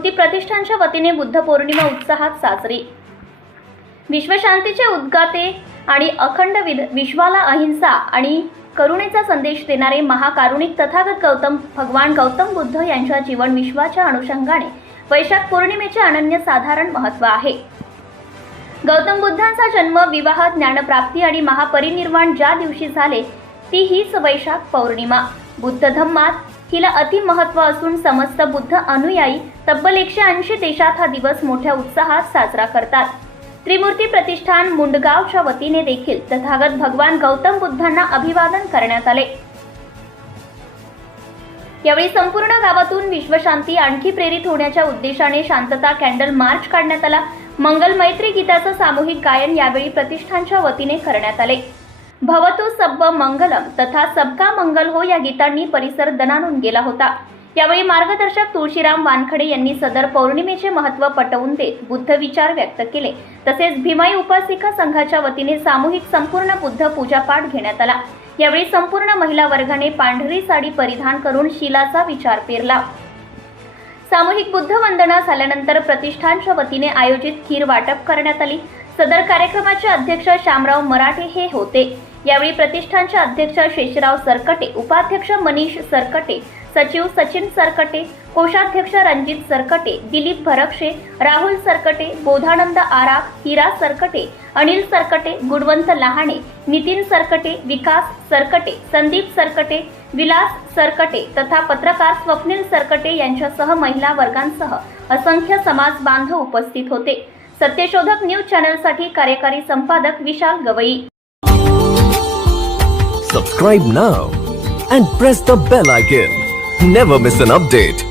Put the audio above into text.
त्रिमूर्ती प्रतिष्ठानच्या वतीने बुद्ध पौर्णिमा उत्साहात साजरी। विश्वशांतीचे उद्गाते आणि अखंड विश्वाला अहिंसा आणि करुणेचा संदेश देणारे महाकारुणिक तथागत भगवान गौतम बुद्ध यांच्या जीवन विश्वाच्या अनुषंगाने वैशाख पौर्णिमेचे अनन्यसाधारण महत्त्व आहे। गौतम बुद्धांचा जन्म, विवाह, ज्ञानप्राप्ती आणि महापरिनिर्वाण ज्या दिवशी झाले ती हीच वैशाख पौर्णिमा। बुद्ध धम्मात हिला अति महत्त्व असून समस्त बुद्ध अनुयायी तब्बल 180 देशात हा दिवस मोठ्या उत्साहात साजरा करतात। त्रिमूर्ती प्रतिष्ठान मुंडगावच्या वतीने देखील तथागत भगवान गौतम बुद्धांना अभिवादन करण्यात आले। यावेळी संपूर्ण गावातून विश्वशांती आणखी प्रेरित होण्याच्या उद्देशाने शांतता कॅन्डल मार्च काढण्यात आला। मंगल मैत्री गीताचं सामूहिक गायन यावेळी प्रतिष्ठानच्या वतीने करण्यात आले। भवतु सब्ब मंगलम तथा सबका मंगल हो या गीतांनी परिसर दणाणून गेला होता। यावेळी मार्गदर्शक तुळशीराम वानखडे यांनी सदर पौर्णिमेचे महत्त्व पटवून देत बुद्ध विचार व्यक्त केले। तसेच भीमाई उपासिका संघाच्या वतीने सामूहिक संपूर्ण बुद्ध पूजापाठ घेण्यात आला। यावेळी संपूर्ण महिला वर्गाने पांढरी साडी परिधान करून शीलाचा विचार पेरला। सामूहिक बुद्ध वंदना झाल्यानंतर प्रतिष्ठानच्या वतीने आयोजित खीर वाटप करण्यात आली। सदर कार्यक्रमाचे अध्यक्ष श्यामराव मराठे हे होते। यावेळी प्रतिष्ठानचे अध्यक्ष शेषराव सरकटे, उपाध्यक्ष मनीष सरकटे, सचिव सचिन सरकटे, कोषाध्यक्ष रणजित सरकटे, दिलीप भरक्षे, राहुल सरकटे, बोधानंद आराख, हिरा सरकटे, अनिल सरकटे, गुणवंत लहाणे, नितीन सरकटे, विकास सरकटे, संदीप सरकटे, विलास सरकटे तथा पत्रकार स्वप्नील सरकटे यांच्यासह महिला वर्गांसह असंख्य समाज बांधव उपस्थित होते। सत्यशोधक न्यूज चॅनलसाठी कार्यकारी संपादक विशाल Gavai. Subscribe now and press the bell icon. Never miss an update.